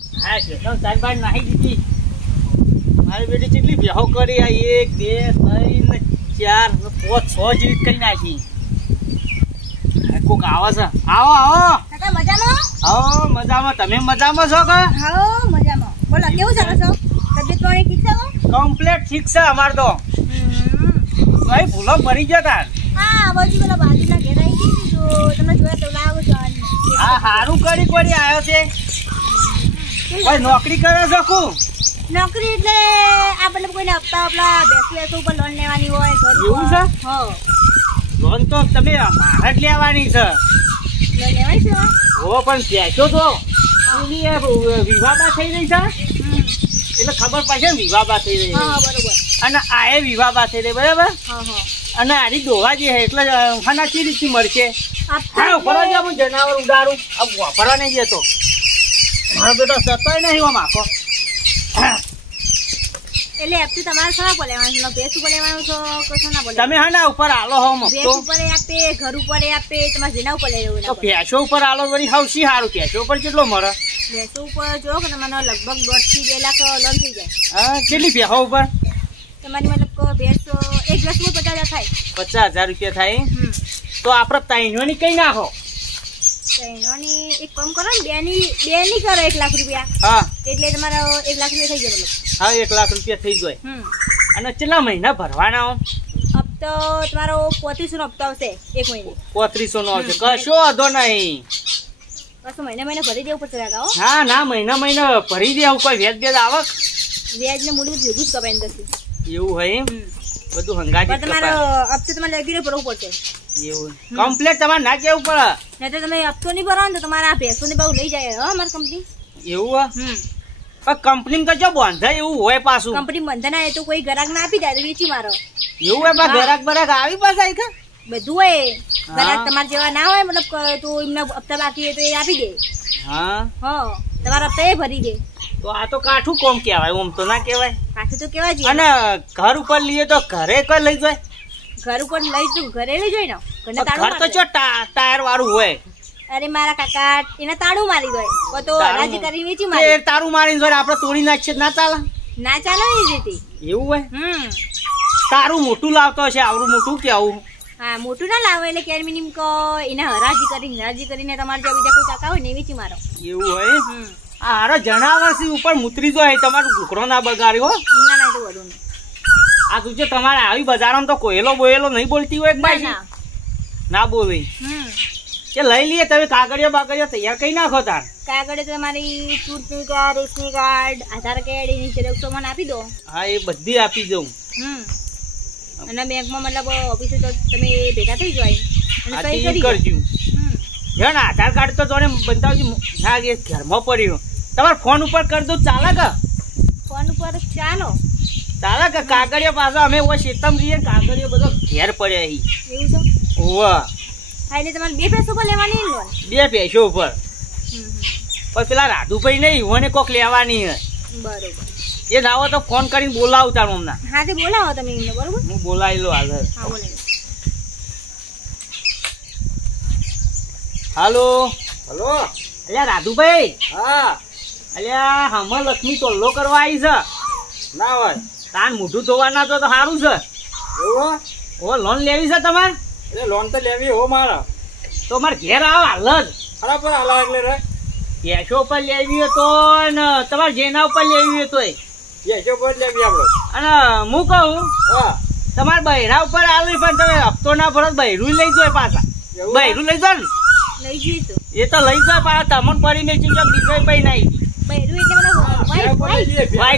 હા છે તો ચાર બાર નાહી દીધી મારી બેટી કેટલી બેહો કરી આ 1 2 3 4 5 6 જેવી કરી નાખી કોક આવો છે આવો આવો કાકા મજામાં આવો મજામાં તમે મજામાં છો કે હા મજામાં બોલો કેવું ચાલે છો તબિયત પાણી ઠીક છે કમ્પ્લીટ ઠીક છે અમાર તો ભાઈ ભૂલો પડી ગયા તાર હા બાજુ પેલા બાજુના ઘેર આવી ગઈ તો તમે જોયા તો લાવો છો હા હારું કરી આવ્યો છે ભાઈ નોકરી કરે છો કુ નોકરી એટલે આ મતલબ કોઈને હપ્તા આપલા બેસી ઉપર લોન લેવાની હોય ઘર એવું છે હા લોન તો તમે મારે જ લેવાની છે લોન લેવાની છે હો પણ પેસો તો વિવાહબા થઈ રહી છે એટલે ખબર પડશે ને વિવાહબા થઈ રહી હા બરોબર અને આ એ વિવાહબા થઈ રહી બરાબર હા હા અને આની દોવા જે છે એટલે ખાના ચી રીતની મળશે હા ઉપર જ હું જનાવર ઉડાડું આ વાપરવા નહીં જતો મારો બેટો સતોય નહીં આમ આખો એટલે એપથી તમારે શા પર લેવાનું છે ભેંસ ઉપર લેવાનું છો કશું ના બોલે તમે હા ના ઉપર આલો હો ભેંસ તો ઉપર આપે ઘર ઉપર આપે તમારે જેના ઉપર લઈ લેવું તો ભેંસો ઉપર આલો વળી હવસી સારું ભેંસો ઉપર કેટલો મળે ભેંસો ઉપર જો કે તમને લગભગ 1.5 થી 2 લાખ લોન થઈ જાય હા કેટલી ભેંસો ઉપર તમારી મતલબ ભેંસ એક વર્ષમાં 50,000 થાય 50,000 રૂપિયા થાય તો આપણે તૈનોની કઈ નાખો તૈનોની એક કામ કરો ને બે ની કરો 1 લાખ રૂપિયા હા એટલે તમારો 1 લાખ રૂપિયા થઈ જાય મતલબ હા 1 લાખ રૂપિયા થઈ જાય અને કેટલા મહિના ભરવાના હપ્તો તમારો 3500 નો હપ્તો આવશે એક મહિને 3500 નો આવશે કશો વાંધો નહીં કશું મહિને ભરી દેવું પડશે કાકા હા ના મહિના ભરી દેવું કોઈ વ્યાજ બેજ આવક વ્યાજ ને મૂડી ભેગું જ કપાઈ દશે એવું હોય બધું હંગાજી તમારો હપ્તો તમારે રેગ્યુલર ભરવું પડશે એવું કમ્પ્લીટ તમારે ના કેવું પડે નહીં તો તમે હપ્તો નહીં ભરો ને તો તમારા ભેંસો ને બહુ લઈ જાય હા અમારી કંપની એવું કંપની તો જો બંધાય એવું હોય પાછું કંપની બંધન આવે તો કોઈ ગ્રાહક ના આપી જાય તો વેચી મારો એવું હોય ગ્રાહક બરાક આવી પાછા કે બધું હોય ગ્રાહક તમારે જેવા ના હોય મતલબ તો એમને હપ્તા બાકી હોય તો એ આપી દે હા તમારા હપ્તા એ ભરી દે તો આ તો કાઠું કોમ કહેવાય ઓમ તો ના કહેવાય કાઠું તો કેવા છે અને ઘર ઉપર લઈએ તો ઘરે કઈ લઈ જાય ઘર ઉપર લઈ જઉં ઘરે લઈ જાય ને ઘર તો જો ટાયર વાળું હોય અરે મારા કાકા એને તાળું મારી દો તો હરાજી કરી વેચી મારી તારું મારીને જોડે આપણે તોડી નાખીએ ના ચાલે ના ચાલે એ રીતે એવું હોય તારું મોટું લાવતો હશે આવડું મોટું કેવું હા મોટું ના લાવે એટલે કે મિનિમમ કો એને હરાજી કરીને તમારે જો બીજા કોઈ કાકા હોય ને વેચી મારો એવું હોય હારો જણાવર છે ઉપર મુતરી જો તમારું ઘૂકરો ના બગાડ્યો ના ના તો વધુ નહીં આ તું તમારે આવી બજારમાં તો કોયલો બોયેલો નહીં બોલતી હોય ભાઈ ના બોલે કે લઈ લઈએ તમે કાગળિયો બાગળિયો તૈયાર કરી નાખો તાર કાગળિયો તો તમારી ચૂંટણી કાર્ડ રેશની કાર્ડ આધાર કાર્ડ એની ઝેરોક્ષ મને આપી દો હા એ બધી આપી દઉં અને બેંકમાં મતલબ ઓફિસે તો તમે ભેગા થઈ જાય અને સહી કરી કરજો જો ને આધાર કાર્ડ તો જોડે બતાવજો ના કે ઘરમાં પડ્યો તમારે ફોન ઉપર કરી દો ચાલે કે ફોન ઉપર ચાલો ચાલે કે કાગળિયો પાછો અમે ઓ શેતમ રહીએ કાગળિયો બધો ઘેર પડ્યા અહીં એવું છે ઓવા હા એટલે તમારે 2 પૈસો પર લેવાની લોન 2 પૈસો ઉપર પણ પેલા રાધુભાઈ નહીં ઓને કોક લેવાની હે બરોબર એ ના હોય તો ફોન કરીને બોલાવું તાર હમણાં હા તે બોલાવો તમે એમને બરોબર હું બોલાવી લો હાલ હા બોલાવી હાલો હલો અલ્યા રાધુભાઈ હા અલ્યા હમણાં લક્ષ્મી ટોલ્લો કરવા આવી છે ના હોય તાન મોઢું ધોવા ના તો સારું છે એવું ઓ લોન લેવી છે તમારે એટલે લોન તો લેવી હો મારા તો મારે ઘેર આવો હાલ જ ખરા પર હાલા એટલે રે કેશો ઉપર લેવી હોય તો ને તમારે જેના ઉપર લેવી હોય તોય યશો પર લેવી આપણો અને હું કહું હા તમારે બૈરા ઉપર આવી પણ તમે હપ્તો ના ભરો બૈરું લઈ જાય પાછા બૈરું લઈ જાય ને લઈ જઈએ તો એ તો લઈ જાય પાછા તમને પડી મેં બીજો પૈ નહીં બૈરું એટલે મને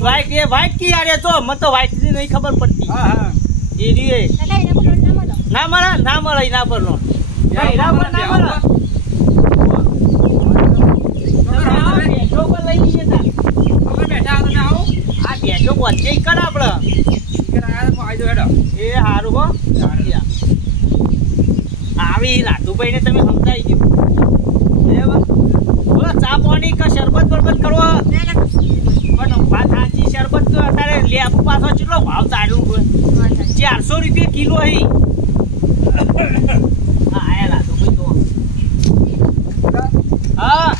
વ્હાઈટ એ વ્હાઈટ કી યાર તો મને તો વ્હાઈટ ની નહીં ખબર પડતી હા હા એ રીએ કાકા એના પર લોન ના મળો ના મળે એના પર લોન એના પર ના મળે બેઠો પર લઈ જઈએ તા અમે બેઠા તમે આવો આ બેઠો વચ્ચે કર આપડે ફાયદો હેડો એ સારું હો આવી લાટુભાઈ ને તમે સમજાઈ ગયો બરાબર બોલો ચા પાણી કે શરબત બરબત કરવો પણ વાત સાચી શરબત તો અત્યારે લેબુ પાછો કેટલો ભાવ ચાલ્યું હોય 400 રૂપિયા કિલો અહીં હા આયા લાટુભાઈ તો હા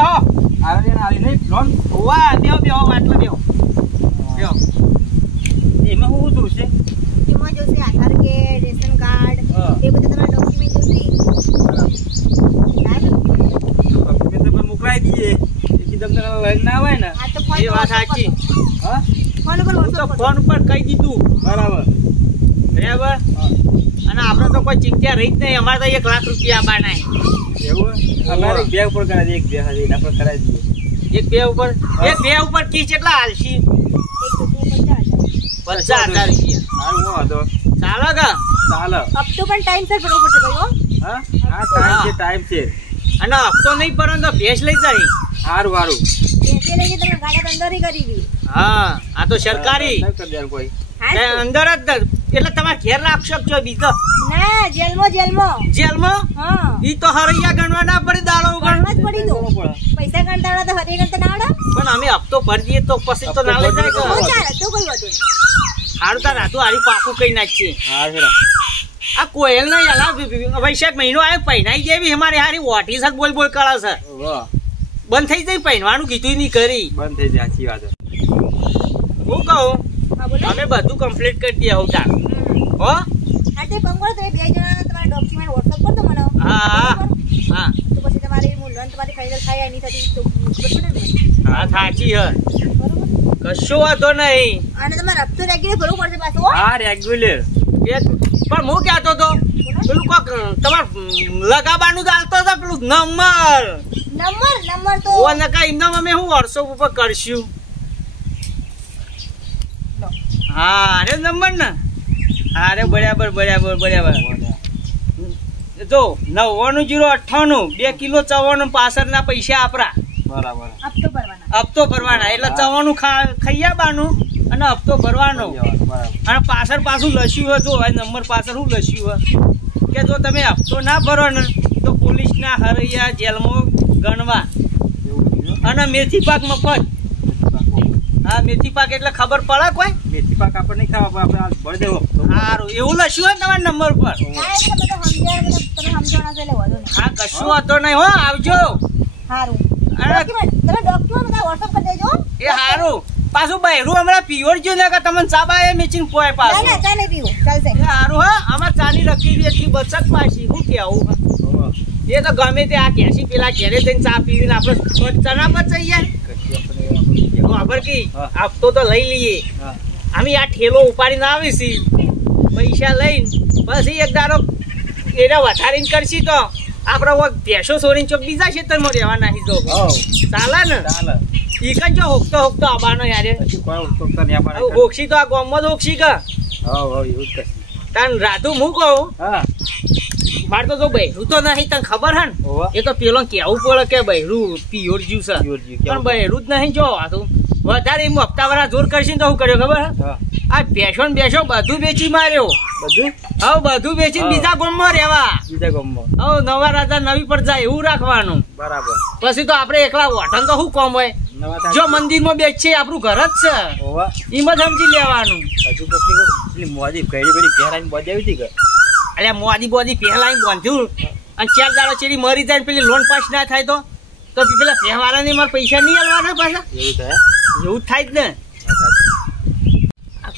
બેહો આવી નહીં લોન ઓવા બેહો બેહો વાટલા બેહો બેહો એમાં શું જોશે એમાં જોશે આધાર કાર્ડ રેશન કાર્ડ હા. એ બધા તમારા ડોક્યુમેન્ટ જોશે તમે તો મોકલાઈ દઈએ એકદમ તને લઈને ના આવે ને આ તો ફોન એ વાત સાચી હા ફોન ઉપર હું તો ફોન ઉપર કહી દીધું બરાબર બરાબર અને આપણે તો કોઈ ચિંતા રહી જ નહીં અમારે તો 1 લાખ રૂપિયા બાના એવું અમારે બે ઉપર કરાવી એક બે હાજર એના પર કરાવી દઈએ એક બે ઉપર કી કેટલા હાલશી 50,000 રૂપિયા હારું હું હતો ચાલો કા ચાલો હપ્તો પણ ટાઈમસર ભરવો પડશે ભાઈ હો. હા હા ટાઈમ છે અને હપ્તો નહીં ભરો તો ભેંસ લઈ જાય સારું સારું બેસી લઈને તમે ગાડા અંદર કરી દી હા આ તો સરકારી કરી દેવાનું કોઈ હા તે અંદર જ એટલે તમારે ઘેર રાખશો છો બીજો ના જેલમાં જેલમાં હા ઈ તો હરૈયા ગણવા ના પડે દાડો ગણવા જ પડી દો પડે પૈસા ગણતા તો હરી ગણતા ના આવડે પણ અમે હપ્તો ભરી દઈએ તો પછી તો ના લઈ જાય તો કે ચાલે તો કોઈ વાંધો નહીં હારું તાર રાતું હારી પાકું કઈ નાખીએ હા હેરા આ કોયલ નહીં અલા વૈશાખ મહિનો આવ્યો પહેનાઈ જેવી અમારે હારી વોટી સર બોલ કરે છે વાહ બંધ થઈ જાય પહેરવાનું કીધું નહીં કરી બંધ થઈ જાય સાચી વાત હું કહું હા બોલો અમે બધું કમ્પ્લીટ કરી દઈએ હું તાર હો હા તે બંગોળ તમે બે જણા તમારા ડોક્યુમેન્ટ વોટ્સઅપ કર દો મને હા હા તો પછી તમારી લોન તમારી ફાઇનલ થાય એની થતી તો ખબર પડે ને હા સાચી હ બરોબર કશો વાંધો નહીં અને તમારે હપ્તો રેગ્યુલર ભરવું પડશે પાછું હો. હા રેગ્યુલર પણ હું કહેતો તો પેલું કોક તમાર લગાબાનું ચાલતો હતો પેલું નંબર નંબર તો ઓ નકા એમના અમે હું વોટ્સઅપ ઉપર કરશું હા અરે નંબર ને અરે બરાબર જો 99,098 2 કિલો 54 પાસરના પૈસા આપરા બરાબર હપ્તો ભરવાના એટલે 54 ખૈયાબાનું અને હપ્તો ભરવાનો બરાબર અને પાછું લસ્યું હોય જો નંબર પાછળ શું લસ્યું હોય કે જો તમે હપ્તો ના ભરો ને તો પોલીસના હરૈયા જેલમાં ગણવા અને મેથી પાક મફત હા મેથી પાક એટલે ખબર પડે કોઈ મેથી પાક આપણે નહીં ખાવા આપણે આ ભરી દેવો સારું એવું લસ્યું હોય તમારા નંબર પર હા એટલે તમે સમજાવવાના છે એટલે વાંધો નહીં હા કશું વાંધો નહીં હો આવજો સારું અરે ડોક્યુમેન્ટ તમે ડોક્યુમેન્ટ બધા વોટ્સઅપ કરી દેજો એ સારું પાછું બહેરું હમણાં પીવર જો ને કે તમને ચાબા એ મેચીને પોય ના પાછું ના ચા નહીં પીવું ચાલશે એ સારું હા અમાર ચાની રખી દે એટલી બચત પાછી શું કેવું એ તો ગમે તે આ કેસી પેલા ઘેરે જઈને ચા પીવીને આપણે ચના બચાઈ જાય ખબર કે આપતો તો લઈ લઈએ અમે આ ઠેલો ઉપાડીને આવીશી પૈસા લઈને પછી એક દાડો એને વધારીને કરશી તો આપણે ભેંસો છોડીને ચોક બીજા ખેતરમાં રહેવા નાખી દો ચાલે ને ચાલે ઈકન જો હોકતો આબાનો યારે પછી કોઈ ઉઠતો નહીં આપણે હોક્ષી તો આ ગામમાં જ હોક્ષી કા હા એવું જ કરશે તાન રાધુ હું કહું હા મારે તો જો બહેરું તો નહીં તને ખબર હે ને ઓવા એ તો પેલો કેવું પડે કે બહેરું પિયોર જ્યુ છે પણ બહેરું જ નહીં જો આ તું વધારે એમ હપ્તાવાળા જોર કરશે તો શું કર્યો ખબર હે હા આ ભેંસો ને બેસો બધું વેચી માર્યો બધું હવે બધું વેચીને બીજા ગામમાં રહેવા બીજા ગામમાં હવે નવા રાજા નવી પર જાય એવું રાખવાનું બરાબર પછી તો આપણે એકલા વઠન તો શું કોમ હોય નવા જો મંદિરમાં બેસીએ આપણું ઘર જ છે ઓવા એમાં જ સમજી લેવાનું હજુ પછી મોદી ઘડી બધી ઘેર આવીને બજાવી હતી કે એટલે મોદી બોદી પહેલા બાંધ્યું અને 4 દાડો ચેરી મરી જાય ને પેલી લોન પાસ ના થાય તો પેલા તહેવારાને મારે પૈસા નહીં આલવાના પાછા એવું થાય એવું જ થાય જ ને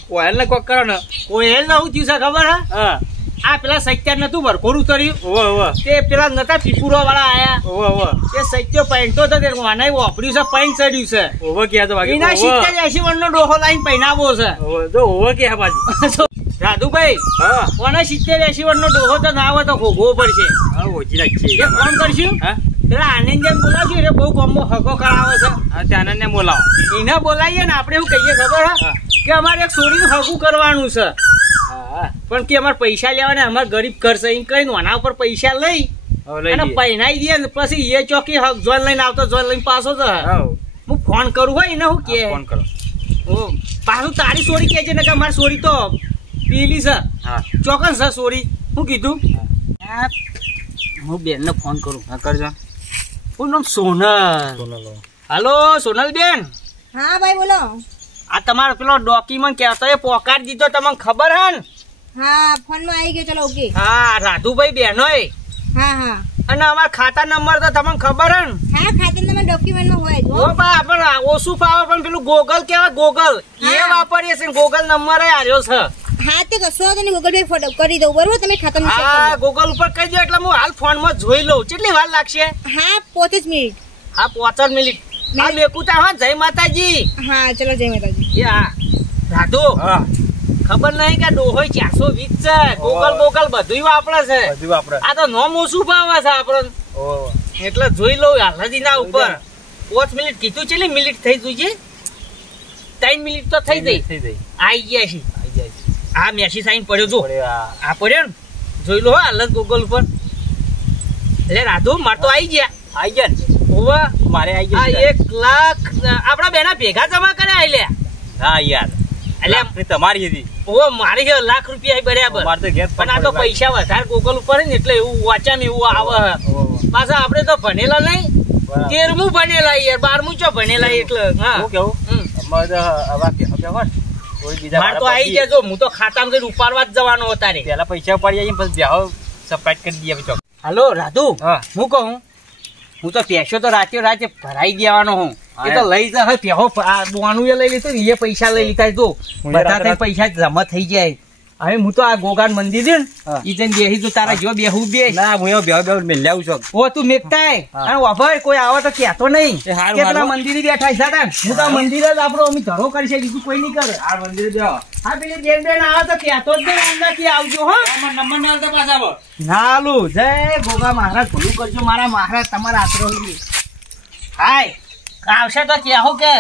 કોયલ ને કોક કરો ને કોયલ ને શું થયું છે ખબર હે હા આ પેલા સત્યાર નતું ભરખોર ઉતર્યું ઓવા ઓવા તે પેલા નતા પીપુરો વાળા આયા ઓવા ઓવા તે સત્યો પહેરતો હતો તે વાનાઈ વાપર્યું છે પૈન ચડ્યું છે ઓવા ક્યાં તો બાકી એના 70-80 વર્ષનો ડોહો લાઈન પહેરાવો છે ઓવા જો ઓવા ક્યાં બાજુ રાધુભાઈ હા કોને 70-80 વર્ષનો ડોહો તો ના આવે તો ખોગવો પડશે હા ઓછી રાખીએ એક કામ કરશું હા પેલા આનંદ જેમ બોલાવશું એટલે બહુ ગામમાં હકો કરાવે છે હા ત્યાં આનંદ ને બોલાવો એને બોલાવીએ ને આપણે એવું કહીએ ખબર હે હા. કે અમારે એક છોડીનું હકું કરવાનું છે હા પણ કે અમારે પૈસા લેવાના અમારે ગરીબ કરશે એમ કરીને આના ઉપર પૈસા લઈ હવે લઈ અને લઈએ પહેરાઈ દઈએ ને પછી એ ચોકી હક જોન લઈને આવતો જોન લઈને પાછો છે હા હું ફોન કરું હોય એને હું કે ફોન કરો પાછું તારી સોરી કે છે ને કે અમારી સોરી તો પેલી છે હા ચોકન છે સોરી શું કીધું હું બેન ને ફોન કરું હા કરજો શું નામ સોનલ સોનલો હાલો સોનલ બેન હા ભાઈ બોલો આ તમારો પેલો ડોક્યુમેન્ટ કહેતો એ પોકાડી દીધો તમને ખબર હે ને હા ફોનમાં આવી ગયો ચલો ઓકે હા રાધુભાઈ બહેનોય હા હા અને અમાર ખાતા નંબર તો તમને ખબર હે ને? હા ખાતર તમે ડોક્યુમેન્ટમાં હોય જો. ઓ બા પણ ઓછું ફાવે પણ પેલું ગોગલ કેવાય ગોગલ એ હા. વાપરીએ છે ગોગલ નંબર આવ્યો છે. હા તે કશો વાંધો નહીં, ગૂગલ પે ફોટો કરી દઉં બરોબર, તમે ખાતામાં check કરી હા દો. ગૂગલ ઉપર કહી દો એટલે હું હાલ ફોન માં જોઈ લઉં કેટલી વાર લાગશે. હા 25 મિનિટ. હા 5 મિનિટ. હા મેકુતા હા જય માતાજી. હા ચલો જય માતાજી. એ હા રાધુ હા ખબર નહીં કે ડોહોય 420 છે. ગોગલ બધું વાપરે છે. બધું વાપરે. આ તો નોમ ઓછું ભાવે છે આપણને ઓહો એટલે જોઈ લઉં હાલજી ના ઉપર 5 મિનિટ કીધું કેટલી મિનિટ થઈ જોઈજે. 3 મિનિટ તો થઈ ગઈ. થઈ ગઈ. આઈ ગયા છે. આવી જાય છે. આ મેસેજ આઈને પડ્યો જો. પડે આ. આ પડ્યો ને જોઈ લો હાલ ગૂગલ ઉપર. એટલે રાધુ માર તો આઈ ગયા. આવી ગયા ને? ઓવા મારે આવી આ ગયા 1 લાખ આપડા બેના ભેગા જમા કર્યા લે. હા યાર એટલે એટલે તમારી હતી ઓ મારી છે લાખ રૂપિયા બરાબર. મારે તો ઘેર પણ આ તો પૈસા વધારે ગૂગલ ઉપર ને એટલે એવું વાંચામાં એવું આવે. પાછા આપણે તો ભણેલા નહીં. 13મું ભણેલા યાર 12મું ચો ભણેલા એટલે હા શું કેવું હમ. અમારે તો હવા કે હોય કોઈ બીજા માર તો આવી જજો હું તો ખાતામાં જઈને ઉપાડવા જ જવાનો હતા રે. પેલા પૈસા ઉપાડી જઈએ પછી બેહો સપ્રાઈટ કરી દઈએ પછી. હાલો રાધુ હા હું કહું હું તો પેશો તો રાતે ભરાઈ દેવાનો હું. એ તો લઈ જા પેહો બોનું એ લઈ લીધું ને એ પૈસા લઈ લીધા જો બધા થઈ પૈસા જમા થઈ જાય. હવે હું તો આ ગોગાન મંદિર છે ને હા. ઈ જઈને બેહી તો તારા જો બેહું બેસ. ના હું એવો બેહો મેં લેવું છું. ઓ તું મેકતા હા. અને વાભાઈ કોઈ આવે તો કહેતો નહીં એ હારું, કે પેલા હારું. મંદિરે બેઠા છે તાન. હું તો આ મંદિર જ આપણો અમે ધરો કરી છે બીજું કોઈ નહીં કરે. આ મંદિરે બેહો. હા પેલી બેન આવે તો કહેતો જ નહીં અંદાથી આવજો હો. નંબર ના આવતા પાછા આવો. નાલું જય ગોગા મહારાજ ભલું કરજો મારા મહારાજ તમારા આશરો હાય આવશે તો કહો કે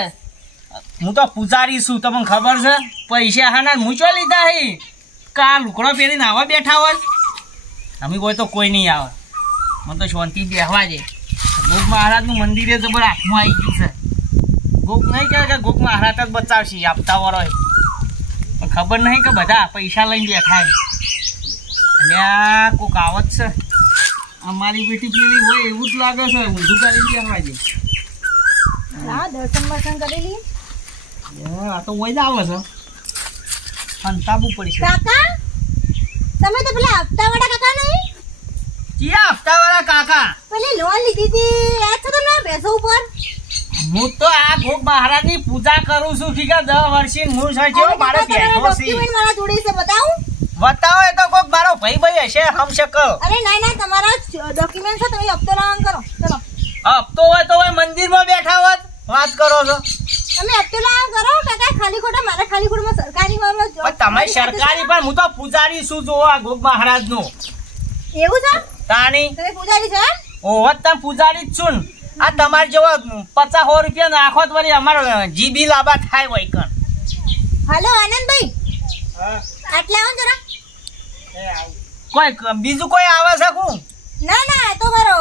હું તો પૂજારી છું તમને ખબર છે પૈસા હાના મૂચો લીધા હે કા લુકડો પહેરીને આવા બેઠા હોય અમે કોઈ તો કોઈ નહીં આવે મને તો શાંતિ બેહવા દે. ગોગ મહારાજનું મંદિરે જબર હાથમાં આવી ગયું છે. ગોગ નહીં કે ગોગ મહારાજ જ બચાવશે આપતા વાળો પણ ખબર નહીં કે બધા પૈસા લઈને બેઠા એટલે આ કોક આવત છે અમારી બેટી પેલી હોય એવું જ લાગે છે ઊંધું કરીને બેહવા દે. હા દર્શન બર્શન કરી લઈએ. આ તો હોય જ આવે છે અંતાબુ પડી છે. કાકા તમે તો પેલા હપ્તાવાળા કાકા નહીં? ક્યાં હપ્તાવાળા કાકા? પેલી લોન લીધી હતી યાદ છે તમને બેસો ઉપર? હું તો આ ગોગ મહારાજની પૂજા કરું છું ઠીક 10 વર્ષથી હું છે જો મારે બેઠો છે. ડોક્યુમેન્ટ મારા જોડે છે બતાવું? બતાવો એ તો કોક મારો ભાઈ હશે હમશકલ. અરે ના તમારા ડોક્યુમેન્ટ છે તમે હપ્તો લાવવાનું કરો. ચલો હપ્તો હોય તો હોય મંદિરમાં બેઠા હોત વાત કરો છો. તમે હપ્તો લાવવાનું કરો કાકા. ખાલી ખોટા મારા ખાલી ખોટમાં સરકારી વાળો પણ તમે સરકારી પણ હું તો પૂજારી છું જો આ ગોગ મહારાજનો. એવું છે? તાણી તમે પૂજારી છો એમ? ઓહો તમે પૂજારી જ છું ને. આ તમારે જેવો 50-100 રૂપિયા નાખો તો વળી અમારે જીબી લાભા થાય હોય કણ. હાલો આનંદભાઈ આટલા આવો જરા. કોઈ બીજું કોઈ આવે છે કું? ના તો મારો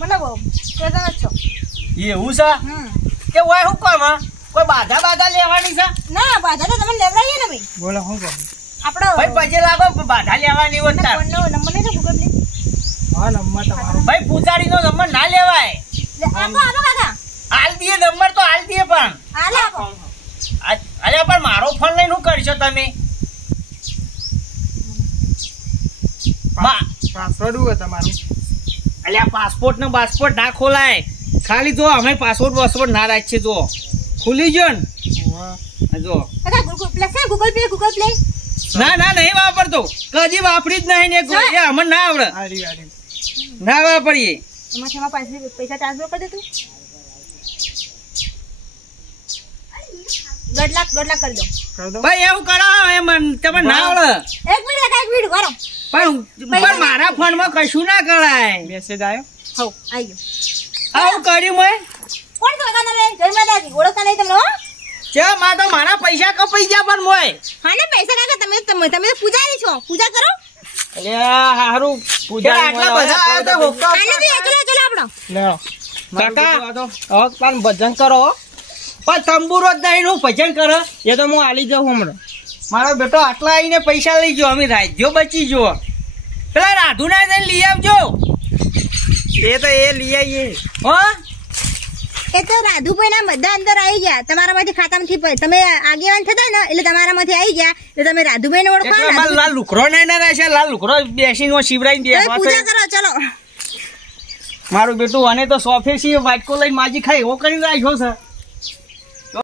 મતલબ પ્રેઝન્ટ જ છો. એવું છે કે હોય શું કામ કોઈ બાધા લેવાની છે? ના બાધા તો તમે લેવડાવીએ ને ભાઈ. બોલો શું કહું? આપણો ભાઈ પછી લાગો બાધા લેવાની હોય તાર. ફોનનો નંબર નહીં ગૂગલ પ્લે. હા નંબર તમારો. ભાઈ પૂજારીનો નંબર ના લેવાય. આપો કાકા. હાલ દીએ નંબર તો હાલ દીએ પણ હાલે આપો. અરે પણ મારો ફોન લઈને શું કરશો તમે? પાસવર્ડ હોય તમારું? અલ્યા પાસપોર્ટ ને બાસપોર્ટ ના ખોલાય. ખાલી જો અમે પાસપોર્ટ ના રાખીએ જો ખુલી ગયો ને જો. કાકા ગૂગલ પ્લે. ના નહીં વાપરતો કદી વાપરી જ નહીં ને એ અમને ના આવડે ના વાપરીએ. એમાં પૈસા ટ્રાન્સફર કરી દે તું. 1.5 લાખ કરી દો. ભાઈ એવું કરો તમને ના આવડે. એક મિનિટ કરો. પણ મારા ફોન માં કશું ના કરાય. મેસેજ આવ્યો? હો આવી ગયો. આવું કર્યું મેં કોણ છો કાકા તમે? જય માતાજી. ઓળખતા નહીં તમને? હો ચા માં તો મારા પૈસા કપાઈ ગયા પણ મોય. હા ને પૈસા કાકા તમે તો પૂજારી છો. પૂજા કરો. અલ્યા હારું પૂજા આટલા બધા આયા તો હોકા. ચલો કાકા પણ ભજન કરો પણ તંબુરો જ નહીં હું ભજન કરો એ તો હું આલી જાઉં હમણાં. મારો બેટો આટલા આવીને પૈસા લઈ ગયો અમે રાજ્યો બચી ગયો. પેલા રાધુ ના જઈને લઈ આવજો. એ તો એ લઈ આવીએ. હો એ તો રાધુભાઈ ના બધા અંદર આવી ગયા. તમારામાંથી ખાતામાંથી તમે આગેવાન થતા ને એટલે તમારામાંથી આવી ગયા એટલે તમે રાધુભાઈ ને ઓળખો. લાલ લુકરો નહીં ના રહેશે. લાલ લુકરો બેસીને શિવરાઈ પૂજા કરો. ચલો મારું બેટું અને તો સોફે છે વાટકો લઈને માજી ખાય એવો કરીને રાખ્યો છે